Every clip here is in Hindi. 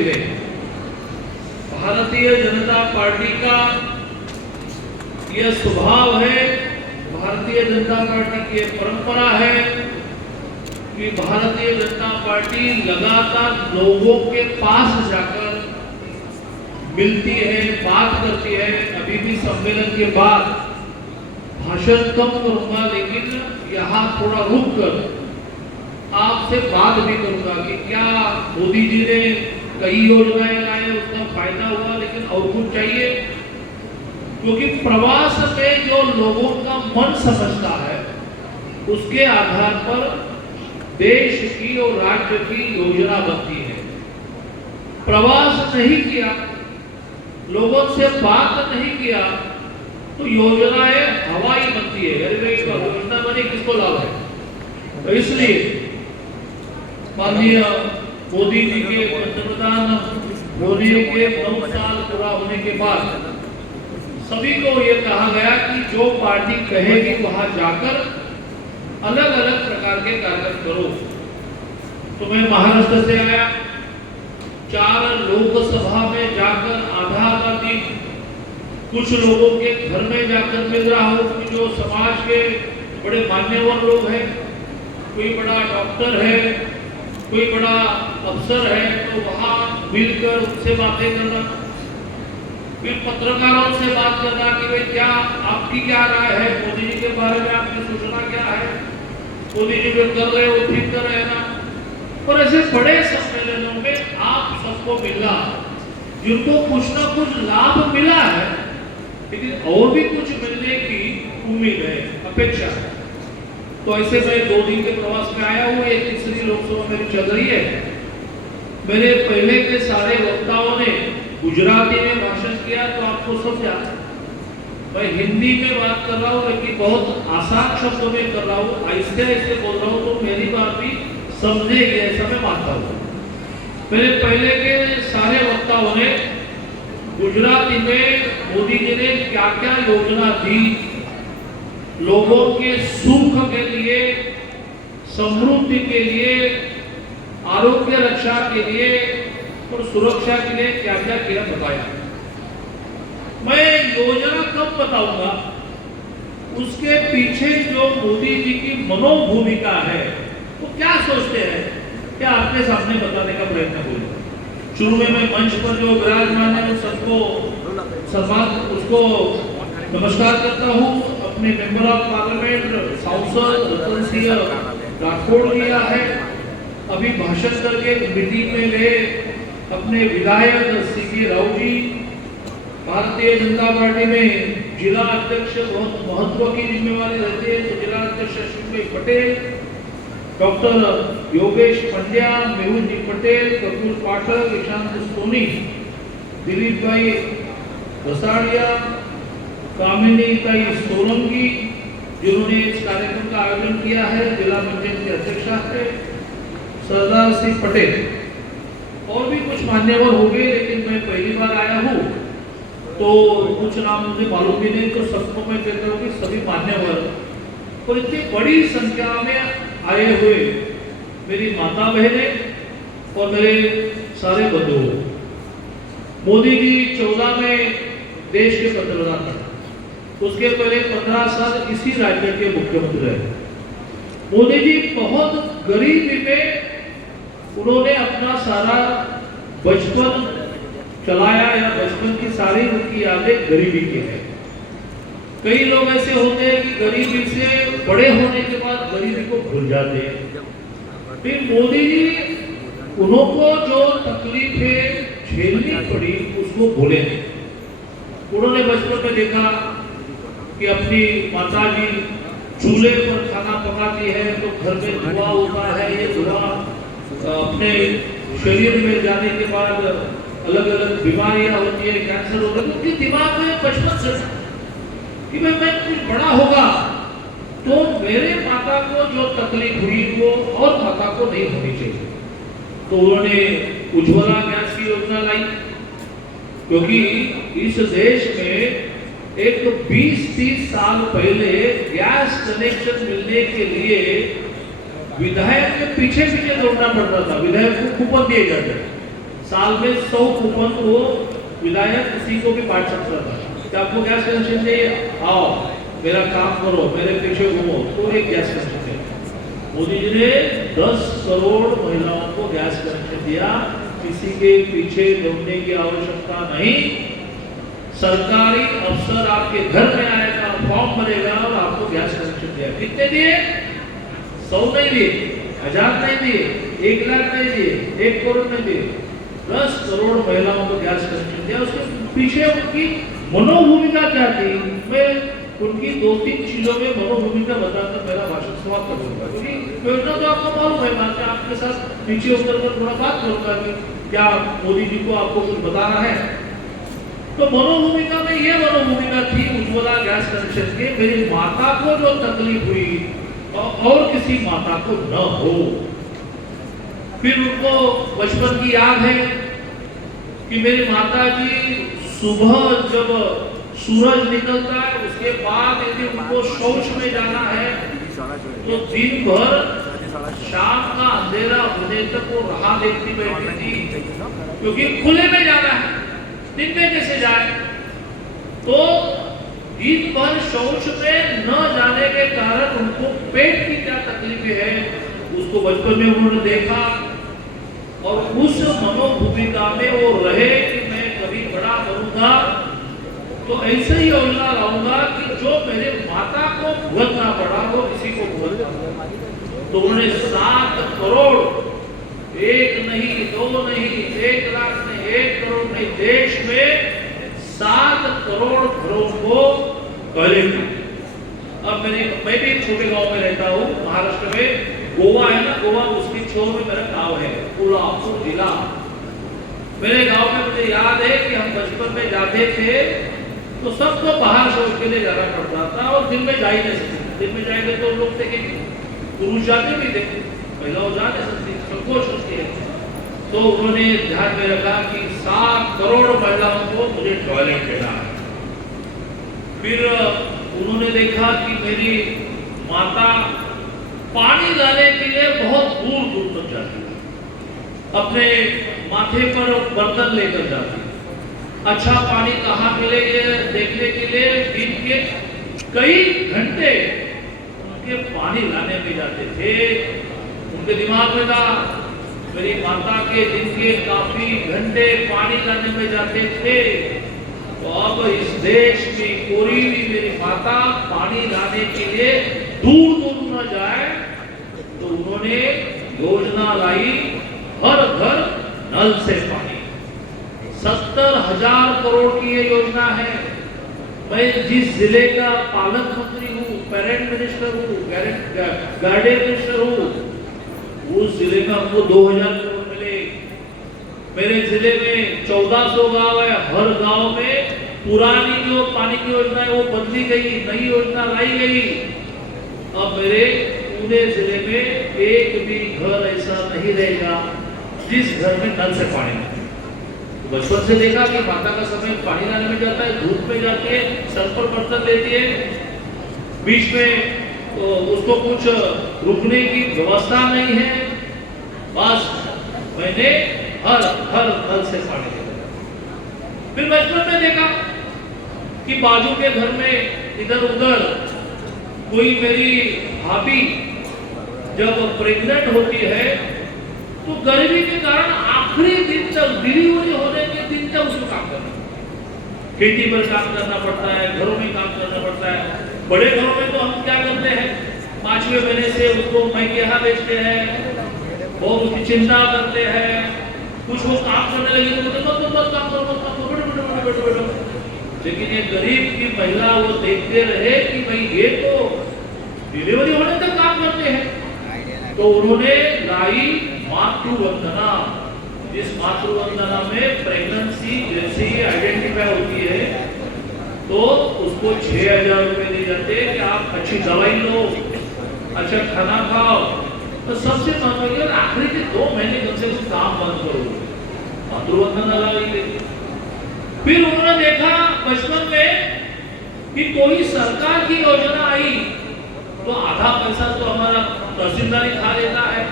मिले। भारतीय जनता पार्टी का यह स्वभाव है, भारतीय जनता पार्टी की यह परंपरा है कि भारतीय जनता पार्टी लगातार लोगों के पास जाकर मिलती है, बात करती है। अभी भी सम्मेलन के बाद भाषण कम करूंगा, लेकिन यहाँ थोड़ा रुक कर आपसे बात भी करूंगा कि क्या मोदी जी ने कई योजनाएं लाए, उसका फायदा हुआ, लेकिन और कुछ चाहिए। क्योंकि प्रवास में जो लोगों का मन समझता है, उसके आधार पर देश की और राज्य की योजना बनती है। प्रवास नहीं किया, लोगों से बात नहीं किया, तो योजनाएं हवाई बनती है। अरे योजना बनी, किसको लाभ है? तो इसलिए माननीय मोदी जी के पंतप्रधान होने के 9 साल पूरा होने के बाद सभी को यह कहा गया कि जो पार्टी कहेगी वहां जाकर अलग अलग प्रकार के कार्यक्रम करो। तो मैं महाराष्ट्र से आया, 4 लोकसभा में जाकर आधा दिन कुछ लोगों के घर में जाकर मिल रहा हूँ कि जो समाज के बड़े मान्यवर लोग हैं, कोई बड़ा डॉक्टर है, कोई बड़ा अफसर है, तो वहां मिलकर उनसे बातें करना। फिर पत्रकारों से बात करना कि भाई क्या आपकी क्या राय है, मोदी जी के बारे में आपकी सूचना क्या है, मोदी जी जो कर रहे हो ठीक कर रहे ना। और ऐसे बड़े सम्मेलनों में आप सबको मिलना, जिनको कुछ ना कुछ लाभ मिला है, लेकिन और भी कुछ मिलने की उम्मीद है, अपेक्षा है। तो ऐसे मैं 2 दिन के प्रवास में आया हूँ। एक तीसरी लोकसभा मेरी चल रही है। मेरे पहले के सारे वक्ताओं ने गुजराती में भाषण किया, तो आपको समझा। मैं हिंदी में बात कर रहा हूँ, लेकिन बहुत आसान शब्दों में कर रहा हूँ, आहिस्ते आहिस्ते बोल रहा हूँ, तो मेरी बात भी समझेगी ऐसा मैं मानता हूँ। मेरे पहले के सारे वक्ताओं ने गुजराती में मोदी जी ने क्या क्या योजना दी, लोगों के सुख के लिए, समृद्धि के लिए, आरोग्य रक्षा के लिए और सुरक्षा के लिए क्या क्या किया बताया। मैं योजना कब बताऊंगा, उसके पीछे जो मोदी जी की मनोभूमिका है, वो क्या सोचते हैं, क्या आपके सामने बताने का प्रयत्न करूंगा। शुरू में मैं मंच पर जो विराजमान है, सबको सम्मान, उसको नमस्कार करता हूँ। अपने मेंबर ऑफ पार्लियामेंट सांसद रतन सिंह राठौड़ किया है, अभी भाषण करके मीटिंग में गए अपने विधायक सीपी राव जी, भारतीय जनता पार्टी में जिला अध्यक्ष बहुत महत्व की जिम्मेवारी रहती है, तो जिला अध्यक्ष अश्विनी पटेल, डॉक्टर योगेश पंड्या, मेहुल जी पटेल, कपूर पाठक, ईशांत सोनी, दिलीप भाई रसाड़िया, कामिनी ताई सोलंकी, जिन्होंने इस कार्यक्रम का आयोजन किया है, जिला पंचायत के अध्यक्षा है, सरदार सिंह पटेल, और भी कुछ मान्यवर हो गए, लेकिन मैं पहली बार आया हूँ तो कुछ नाम मुझे मालूम भी नहीं, तो सबको मैं कहता हूँ कि सभी मान्यवर और इतनी बड़ी संख्या में आए हुए मेरी माता बहनें और मेरे सारे बंधु। मोदी जी 14 में देश के पंतप्रधान थे, उसके पहले 15 साल इसी राज्य के मुख्यमंत्री रहे। मोदी जी बहुत गरीबी में उन्होंने अपना सारा बचपन चलाया, या बचपन की सारी उनकी यादें गरीबी की है। कई लोग ऐसे होते हैं कि गरीबी से बड़े होने के बाद गरीबी को भूल जाते हैं। फिर मोदी जी उनको जो तकलीफें झेलनी पड़ी उसको भूले नहीं। उन्होंने बचपन में देखा कि अपनी माताजी चूल्हे पर खाना पकाती है, तो घर में धुआं होता है, ये धुआं अपने शरीर में जाने के बाद अलग अलग बीमारियां होती है, कैंसर होता है। उनके दिमाग में बचपन से कि मैं कुछ बड़ा होगा तो मेरे माता को जो तकलीफ हुई वो और माता को नहीं होनी चाहिए। तो उन्होंने उज्ज्वला गैस की योजना लाई, क्योंकि इस देश में एक 20-30 साल पहले गैस कनेक्शन मिलने के लिए विधायक के पीछे पीछे दौड़ना पड़ता था, विधायक को कूपन दिए जाते, साल में 100 कूपन वो विधायक किसी को भी बांट सकता था कि आपको गैस कनेक्शन चाहिए, आओ मेरा काम करो, मेरे पीछे घूमो, तो एक गैस कनेक्शन दिया। मोदी जी ने 10 करोड़ महिलाओं को गैस कनेक्शन दिया, किसी के पीछे दौड़ने की आवश्यकता नहीं। सरकारी अफसर आपके घर में आएगा, फॉर्म भरेगा और आपको गैस कनेक्शन दिया। कितने दिए? 100 नहीं दिए, 1000 नहीं दिए, 1 लाख नहीं दिए, 1 करोड़ नहीं दिए, 10 करोड़ महिलाओं को गैस कनेक्शन दिया। उसके पीछे उनकी मनोभूमिका क्या थी? मैं उनकी 2-3 चीजों में मनोभूमिका बताकर मेरा भाषण समाप्त करूंगा, क्योंकि योजना तो आपको मालूम है। मैं आपके साथ पीछे उतरकर थोड़ा बात करूंगा कि क्या मोदी जी को आपको कुछ बताना है। तो मनोभूमिका में ये मनोभूमिका थी उज्ज्वला गैस कनेक्शन के, मेरी माता को जो तकलीफ हुई और किसी माता को न हो। फिर उनको बचपन की याद है कि मेरी माता जी सुबह जब सूरज निकलता है उसके बाद यदि उनको शौच में जाना है तो दिन भर शाम का अंधेरा होने तक वो राह देखती बैठी थी, क्योंकि खुले में जाना है, दिन में कैसे जाए। तो दिन भर शौच में न जाने के कारण उनको पेट की क्या तकलीफें है उसको बचपन में उन्होंने देखा, और उस मनोभूमिका में वो रहे कि मैं कभी बड़ा बनूंगा तो ऐसे ही योजना लाऊंगा कि जो मेरे माता को भुगतना पड़ा वो किसी को भुगतना पड़ा। तो उन्होंने 7 करोड़, 1 नहीं 2 नहीं 1 लाख नहीं 1 करोड़ नहीं, देश में 7 करोड़ घरों को टॉयलेट दिए। अब मैं भी एक छोटे गांव में रहता हूँ महाराष्ट्र में, गोवा है ना, गोवा उसकी छोर में मेरा गांव है कोल्हापुर जिला। मेरे गांव में मुझे याद है कि हम बचपन में जाते थे तो सबको बाहर शौच के लिए जाना पड़ता था और दिन में जा ही नहीं सकते। दिन में जाएंगे तो लोग देखेंगे, पुरुष जाते भी देखे, महिला जा नहीं सकती, संकोच होती है। तो उन्होंने ध्यान में रखा कि 7 करोड़ महिलाओं को मुझे टॉयलेट देना है। फिर उन्होंने देखा कि मेरी माता पानी लाने के लिए बहुत दूर दूर तक जाती है, अपने माथे पर बर्तन लेकर जाती है। अच्छा पानी कहाँ मिलेगा देखने के लिए दिन के कई घंटे उनके पानी लाने में जाते थे। उनके दिमाग में था मेरी माता के दिन के काफी घंटे पानी लाने में जाते थे, तो अब इस देश में कोई भी मेरी माता पानी लाने के लिए दूर दूर न जाए। तो उन्होंने योजना लाई, हर घर नल से पानी। 70,000 करोड़ की ये योजना है। मैं जिस जिले का पालक मंत्री हूँ, पेरेंट मिनिस्टर हूँ, गार्डियन मिनिस्टर हूँ, उस जिले में हमको 2,000 करोड़ मिले। मेरे जिले में 1400 गांव है, हर गांव में पुरानी जो पानी की योजना है वो बदली गई, नई योजना लाई गई। अब मेरे पूरे जिले में एक भी घर ऐसा नहीं रहेगा जिस घर में नल से पानी नहीं। बचपन से देखा कि माता का समय पानी लाने में जाता है, धूप में जाती है, सर पर बर्तन लेती है, बीच में तो उसको कुछ रुकने की व्यवस्था नहीं है। बस मैंने हर नल से पानी लिया। फिर बचपन में देखा कि बाजू के घर में इधर उधर कोई मेरी भाभी जब प्रेग्नेंट होती है तो गरीबी के कारण आखिरी दिन तक, डिलीवरी होने के दिन तक उसको काम करना, खेती पर काम करना पड़ता है, घरों में काम करना पड़ता है। बड़े घरों में तो हम क्या करते हैं, 5वें महीने से उसको मैके यहाँ बेचते हैं और उसकी चिंता करते हैं। कुछ वो काम करने लगी तो बोलते मत काम करो, बैठो। लेकिन ये गरीब की महिला वो देखते रहे कि भाई ये तो डिलीवरी होने तक काम करते हैं। तो उन्होंने लाई मातृ वंदना, जिस मातृ वंदना में प्रेगनेंसी जैसे ही आइडेंटिफाई होती है तो उसको 6,000 रुपए दिए जाते हैं कि आप अच्छी दवाई लो, अच्छा खाना खाओ। तो सबसे महत्वपूर्ण आखिरी के 2 महीने कम से कम काम बंद करो, मातृ वंदना लाई। फिर उन्होंने देखा बचपन में कि कोई सरकार की योजना आई तो आधा पैसा तो हमारा तहसीलदार ही खा लेता है,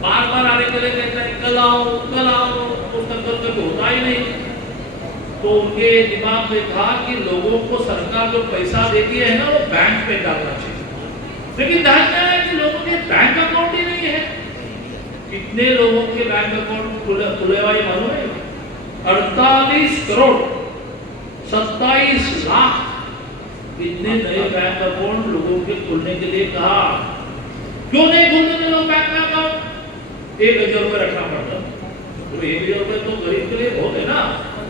बार बार आने के लिए कहता है कल आओ, उसका ही नहीं। तो उनके दिमाग में था कि लोगों को सरकार जो पैसा देती है ना वो बैंक पे डालना चाहिए, लेकिन ध्यान में आया कि लोगों के बैंक अकाउंट ही नहीं है। कितने लोगों के बैंक अकाउंट खुले हुए मालूम है? 48 करोड़ 27 लाख इतने नए बैंक अकाउंट लोगों के खुलने के लिए कहा। क्यों नहीं खुलते थे लोग बैंक में अकाउंट? 1,000 रुपये रखना पड़ता, तो 1,000 रुपये तो गरीब के लिए बहुत है ना।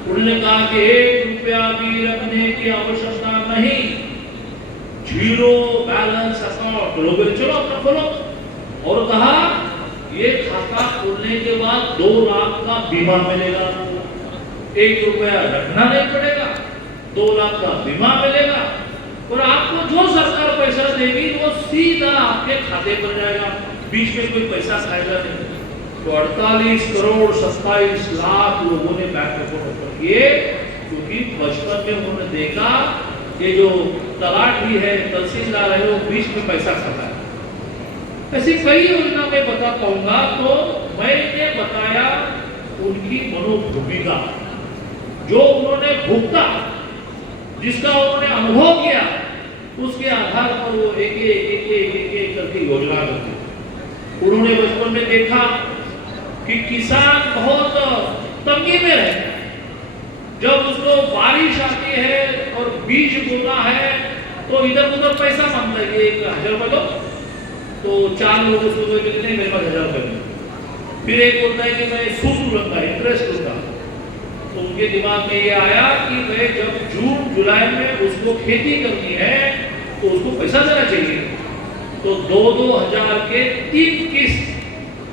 उन्होंने कहा कि 1 रुपया भी रखने की आवश्यकता नहीं, जीरो बैलेंस अकाउंट। लोग चलो अपना खोलो। और कहा ये खाता खोलने के बाद 2 लाख का बीमा मिलेगा, 1 रुपया रखना नहीं पड़ेगा, 2 लाख का बीमा मिलेगा, और आपको जो सरकार पैसा देगी वो सीधा आपके खाते पर जाएगा, बीच में कोई पैसा खाएगा नहीं। तो 48 करोड़ 27 लाख लोगों ने बैंक अकाउंट ओपन किए, क्योंकि बचपन में उन्होंने देखा कि जो तलाठी है, तहसीलदार है, वो बीच में पैसा खाता है। ऐसी कई योजना मैं बता पाऊंगा। तो मैंने बताया उनकी मनोभूमिका, जो उन्होंने भुगता, जिसका उन्होंने अनुभव किया, उसके आधार पर वो एक करके योजना करती। उन्होंने बचपन में देखा कि किसान बहुत तंगी में रहता है। जब उसको बारिश आती है और बीज बोना है तो इधर उधर पैसा मांगता है कि 1,000 रुपये दो, तो 4 लोग उसको कितने, मेरे पास 1,000 रुपये। फिर एक बोलता है कि मैं सूद लूंगा, इंटरेस्ट लूंगा। तो उनके दिमाग में ये आया कि भाई जब जून जुलाई में उसको खेती करनी है तो उसको पैसा देना चाहिए। तो 2-2 हजार के 3 किस्त,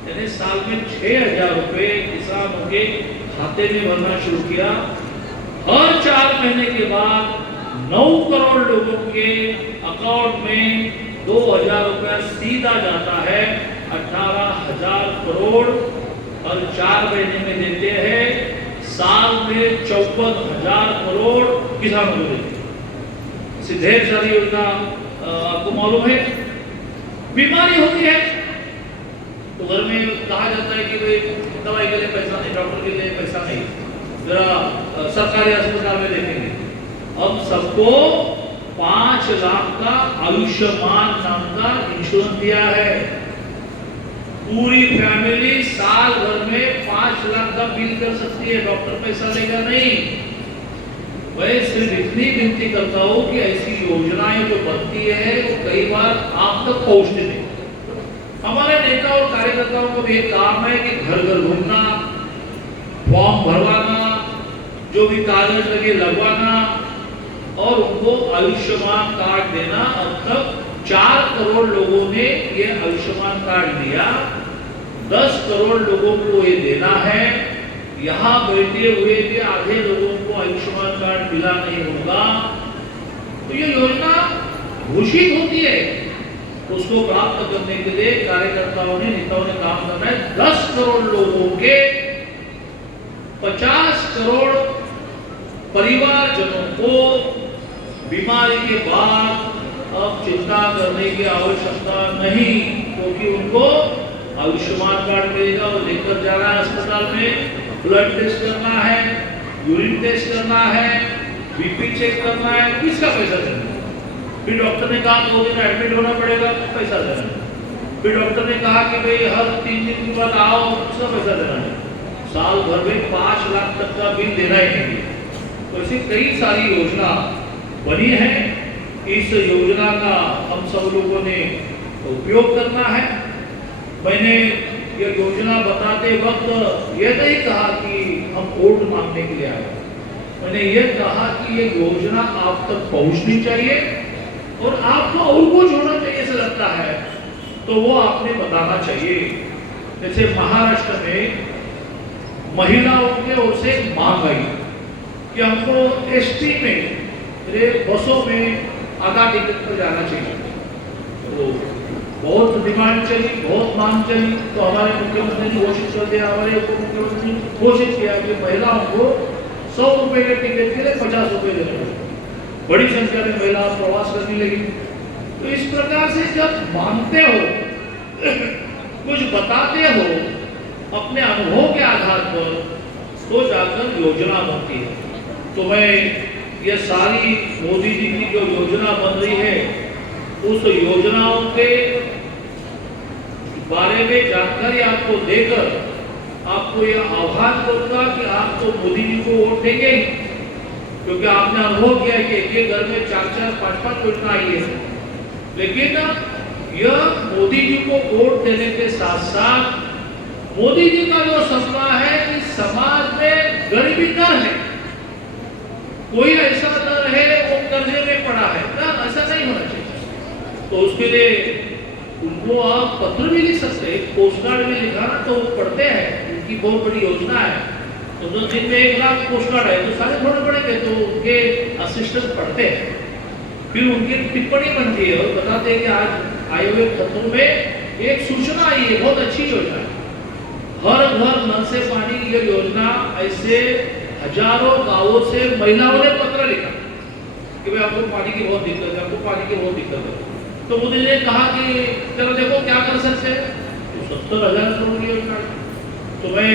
यानी साल में 6,000 रुपये किसानों के खाते में भरना शुरू किया। हर 4 महीने के बाद 9 करोड़ लोगों के अकाउंट में 2,000 रुपया सीधा जाता है। 18,000 करोड़ और 4 महीने में देते हैं। साल में 54,000 करोड़ किसानों को देते हैं। ढेर सारी योजना आपको मालूम है। बीमारी होती है तो घर में कहा जाता है कि भाई दवाई के लिए पैसा नहीं, डॉक्टर के लिए पैसा नहीं, जरा सरकारी अस्पताल में देखेंगे। अब सबको 5 लाख का आयुष्मान नाम का इंश्योरेंस दिया है। पूरी फैमिली साल भर में 5 लाख का बिल कर सकती है, डॉक्टर पैसा लेगा नहीं। मैं सिर्फ इतनी विनती करता हूँ कि ऐसी योजनाएं जो बनती है वो कई बार आप तक पहुँचती नहीं। हमारे नेता और कार्यकर्ताओं को भी एक काम है कि घर घर घूमना, फॉर्म भरवाना, जो भी कागज लगे लगवाना और उनको आयुष्मान कार्ड देना। अब तक 4 करोड़ लोगों ने ये आयुष्मान कार्ड दिया, 10 करोड़ लोगों को ये देना है। यहाँ बैठे हुए भी आधे लोगों को आयुष्मान कार्ड मिला नहीं होगा। तो ये योजना घोषित होती है, उसको प्राप्त करने के लिए कार्यकर्ताओं ने, नेताओं ने काम करना है। 10 करोड़ लोगों के 50 करोड़ परिवारजनों को बीमारी के बाद अब चिंता करने की आवश्यकता नहीं, क्योंकि उनको आयुष्मान कार्ड मिलेगा। वो लेकर जाना है अस्पताल में, ब्लड टेस्ट करना है, यूरिन टेस्ट करना है, बीपी चेक करना है, किसका पैसा देना? फिर डॉक्टर ने कहा 2 दिन एडमिट होना पड़ेगा, पैसा देना। फिर डॉक्टर ने कहा कि भाई हर 3 दिन के बाद आओ, उसका पैसा देना है। साल भर में 5 लाख तक का बिल देना ही नहीं। तो ऐसी कई सारी योजना बनी है। इस योजना का हम सब लोगों ने उपयोग करना है। मैंने ये योजना बताते वक्त ये नहीं कहा कि हम वोट मांगने के लिए आए, मैंने ये कहा कि ये योजना आप तक पहुंचनी चाहिए और आपको और कुछ होना चाहिए ऐसा लगता है तो वो आपने बताना चाहिए। जैसे महाराष्ट्र में महिलाओं के ओर से मांग आई कि हमको एसटी में, बसों में आधा टिकट पर जाना चाहिए। तो बहुत डिमांड चली, बहुत मांग चली, तो हमारे मुख्यमंत्री ने घोषित कर दिया, हमारे उप मुख्यमंत्री ने घोषित किया कि महिलाओं को 100 रुपए के टिकट के लिए 50 रुपए देने पड़े। बड़ी संख्या में महिला प्रवास करने लगी। तो इस प्रकार से जब मांगते हो, कुछ बताते हो, अपने अनुभव के आधार पर तो जाकर योजना बनती है। तो मैं ये सारी मोदी जी की जो योजना बन रही है उस योजनाओं के बारे में जानकारी आपको देकर आपको यह आह्वान करूंगा कि आप तो मोदी जी को वोट देंगे, क्योंकि आपने अनुभव किया है कि एक घर में 4-4, 5-5 योजना आई है। लेकिन यह मोदी जी को वोट देने के साथ साथ मोदी जी का जो सपना है कि समाज में गरीबी न है, कोई ऐसा न रहे वो कर्जे में पड़ा है ना, ऐसा नहीं होना चाहिए। तो उसके लिए उनको आप पत्र भी लिख सकते हैं, पोस्ट कार्ड में लिखा ना तो वो पढ़ते हैं, उनकी बहुत बड़ी योजना है। तो 2 दिन में 1 लाख पोस्ट कार्ड है तो सारे थोड़े पड़ेंगे, तो उनके असिस्टेंट पढ़ते हैं, फिर उनकी टिप्पणी बनती है और बताते हैं कि आज आए हुए पत्रों में एक सूचना आई है, बहुत अच्छी योजना है, हर घर नल से पानी की योजना। ऐसे हजारों गांवों से महिलाओं ने पत्र लिखा कि भाई आपको पानी की बहुत दिक्कत है, आपको पानी की बहुत दिक्कत है। तो मोदी ने कहा कि चलो देखो क्या कर सकते हैं, तो 70,000 करोड़ की योजना। तो मैं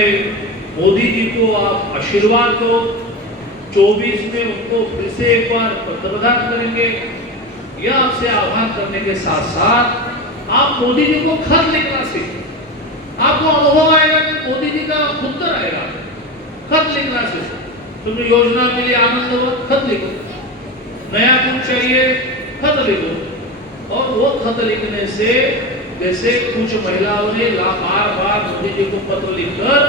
मोदी जी को आप आशीर्वाद दो, 24 में उनको फिर से एक बार पत्रदान करेंगे। यह आपसे आह्वान करने के साथ साथ आप मोदी जी को खत लिखना सीखें। आपको अनुभव आएगा कि मोदी जी का उत्तर आएगा, खत लिखना सीखें। तुम्हें योजना के लिए आनंद हो, खत लिखो, नया कुछ चाहिए, खत लिखो। और वो खत लिखने से जैसे कुछ महिलाओं ने बार बार मोदी जी को पत्र लिखकर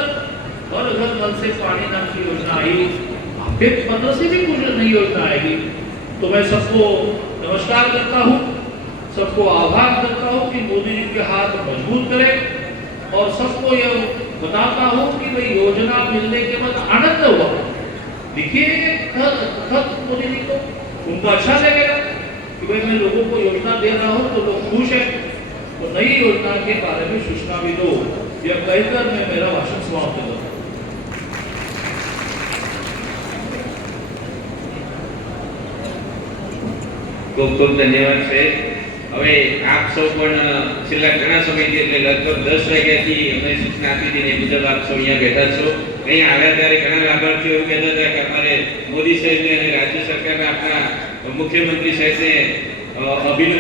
हर घर नल से पानी नाम की योजना आई, आपके पत्र से भी कुछ नई योजना आएगी। तो मैं सबको नमस्कार करता हूँ, सबको आह्वान करता हूँ कि मोदी जी के हाथ मजबूत करें और सबको यह बताता हूँ कि भाई योजना मिलने के बाद आनंद हुआ, देखिए खत मोदी जी को, उनको अच्छा लगेगा कि भाई मैं लोगों को योजना दे रहा हूँ तो लोग खुश है। तो नई योजना के बारे में सूचना भी दो, यह कहकर मैं मेरा भाषण समाप्त करता हूँ। खूब खूब धन्यवाद साहेब। હવે આપ સૌ પણ છેલ્લા ઘણા સમયથી એટલે લગભગ 10 વાગ્યાથી અમે સૂચના આપી હતી ને એ મુજબ આપ સૌ અહીંયા બેઠા છો। અહીંયા આવ્યા ત્યારે ઘણા લાભાર્થીઓ એવું કહેતા હતા કે અમારે મોદી સાહેબને અને રાજ્ય સરકારના આપણા મુખ્યમંત્રી સાહેબને અભિનંદન